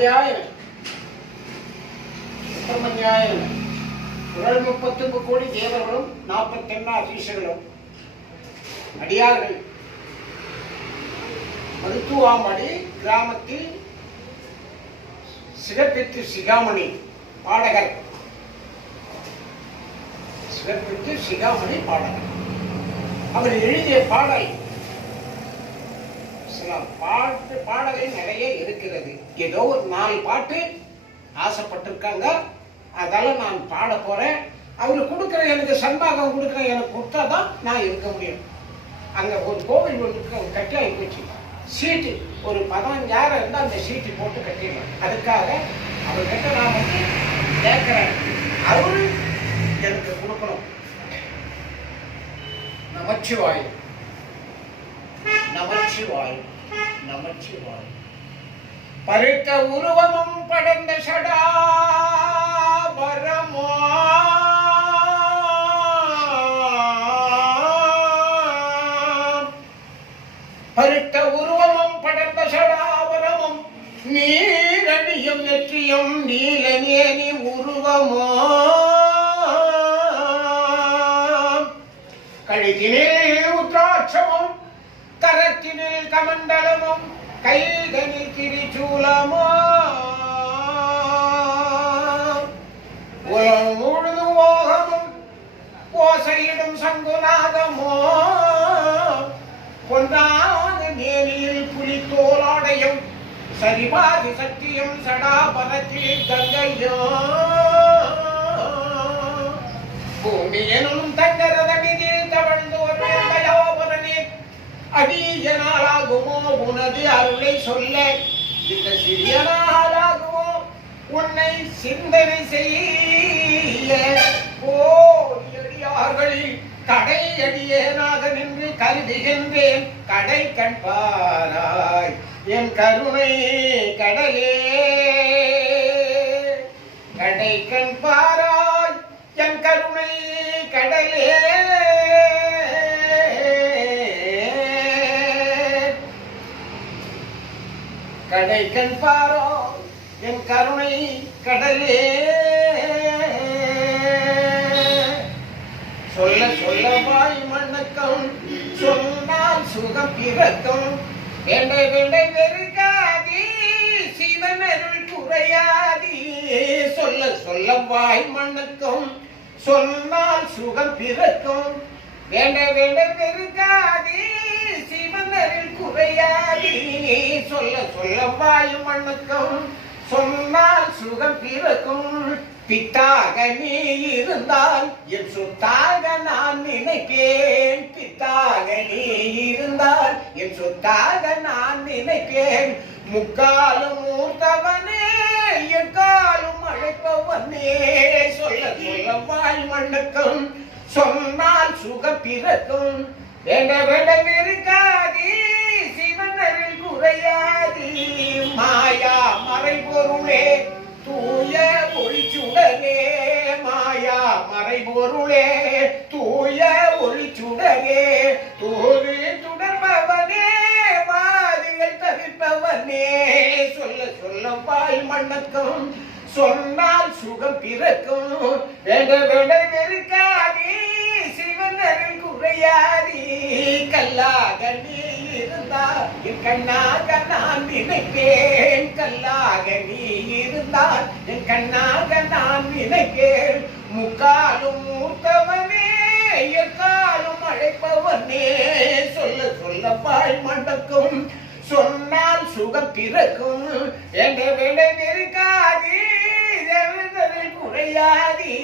ஆதியாய சுப்பிரமணியாய குரல் முப்பத்தொன்பது கோடி தேவர்களும் நாற்பத்தெண்ணா அதிசர்களும் அடியார்கள் மருத்துவாமடி கிராமத்தில் சிறப்பித்து சிகாமணி பாடகர் சிறப்பித்து சிகாமணி பாடகர் அவர் எழுதிய பாடல் சில பாட்டு பாடல்கள் நிறைய இருக்கிறது ஏதோ ஒரு நாலு பாட்டு ஆசைப்பட்டிருக்காங்க. அதெல்லாம் நான் பாட போகிறேன் அவர் கொடுக்குற எனக்கு சன்மாகம் கொடுக்குற எனக்கு கொடுத்தா தான் நான் இருக்க முடியும். அங்கே ஒரு கோவில் ஒன்று கட்டி ஆகி சீட்டு ஒரு பதினஞ்சாயிரம் இருந்தால் அந்த சீட்டு போட்டு கட்டிடலாம் அதுக்காக அவர்கிட்ட நான் வந்து கேட்குறேன் அவரு எனக்கு கொடுக்கணும். நமச்சிவாயம். நமச்சிவாய் நமச்சிவாய். பருத்த உருவமும் படர்ந்த சடா வரமோ. பருத்த உருவமும் படர்ந்த சடாவரமும் நீரணியும் நெற்றியும் நீலநேனி உருவமோ. கழுதினே கரத்தினில் கமண்டலமும் கைதனில் கிரிச்சூலமோ. உலகம் முழுதும் ஓகமும் ஓசையிடும் சங்குநாதமோ பொன்னாத நேரியில் புலித்தோலாடையும் சரிபாதி சக்தியும் சடாபரத்தில் கங்கையோ. பூமி எனும் தங்கரத அடிய நாளாகுமோ உனது அருளை சொல்ல. இந்த சிறிய நாளாகுமோ உன்னை சிந்தனை செய்ய. கோடியடியார்களில் கடை அடியேனாக நின்று கருதுகின்றேன். கடை கண்பாராய் என் கருணை கடலே. கடை கண்பார் கடை கண் பாரோ என் கருணை கடலே. சொல்ல சொல்ல வாய் மண்ணக்கம் சொன்னால் சுகம் பிறக்கும். வேண்டை வேண்டை வெறுக்காதி சிவனருள் குறையாதி. சொல்ல சொல்ல வாய் மண்ணுக்கும் சொன்னால் சுகம் பிறக்கும். வேண்டை வேண்டை பெருகாதே சொல்ல சொல்ல மண்ணுக்கும் சொன்னால் சுகம் பிறக்கும். பித்தாக நீ இருந்தால் என் சொத்தாக நான் நினைப்பேன். பித்தாக நீ இருந்தால் என் சொத்தாக நான் நினைப்பேன். முக்காலும் மூத்தவனே என் காலும் அழைப்பவனே. சொல்ல சொல்ல வாய் மண்ணுக்கும் சொன்னால் சுக பிறக்கும். வேண்ட வேண்டவே மறைபொருளே தூய ஒளிச்சுடனே மாயா மறைபொருளே தூய ஒளிச்சுடனே தூது துடர்பவனே மாதிகள் தவிர்ப்பவனே. சொல்ல சொல்ல வாய் மண்ணக்கம் சொன்னால் சுகம் பிறக்கும். வெட வெட வெறுக்காதே சிவன் குறையாதே. இருந்தால் என் கண்ணாக நான் நினைப்பேன். கல்லாக நீ இருந்தால் என் கண்ணாக நான் நினைப்பேன். முக்காலும் மூத்தவனே எக்காலும் அழைப்பவனே. சொல்ல சொல்ல பாய் மண்டக்கும். சொன்னால் சுகம் பிறக்கும். எங்க விட நெருக்காதே குறையாதே.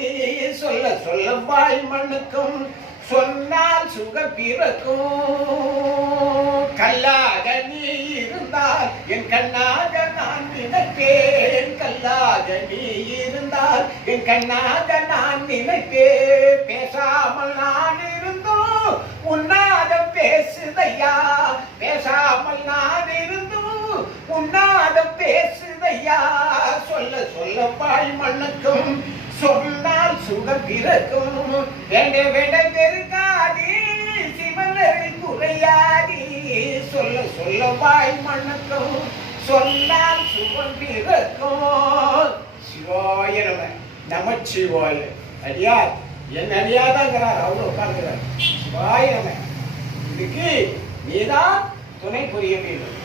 சொல்ல சொல்ல வாய் மண்ணுக்கும் சொன்னால் சுகம் பிறக்கும். கல்லாக நீ இருந்தால் என் கண்ணாக நான் நினைப்பேன். கல்லாக நீ இருந்தால் என் கண்ணாக நான் நினைப்பேன். பேசாமல் நான் இருந்தோம் உன்னாத பேசுதையா. பேசாமல் நான் இருந்தோம் உன்னாத பேசுதையா. சொல்ல சொல்ல பாய் மண்ணுக்கும் சொன்னால் சுகம் பிறக்கும் வேண்ட வேண்ட பெருக்காதே சிவனரை குறையாதே. சொல்ல சொல்ல வாய் மணக்கும். சொன்னால் சுகம் பிறக்கும். சிவாய நம நமச்சிவாய அடியார் என் அடியாதாங்கிறார் அவர் உட்கார்ந்துறார் சிவாய நம இதுக்கு நீதான் துணை புரிய வேண்டும்.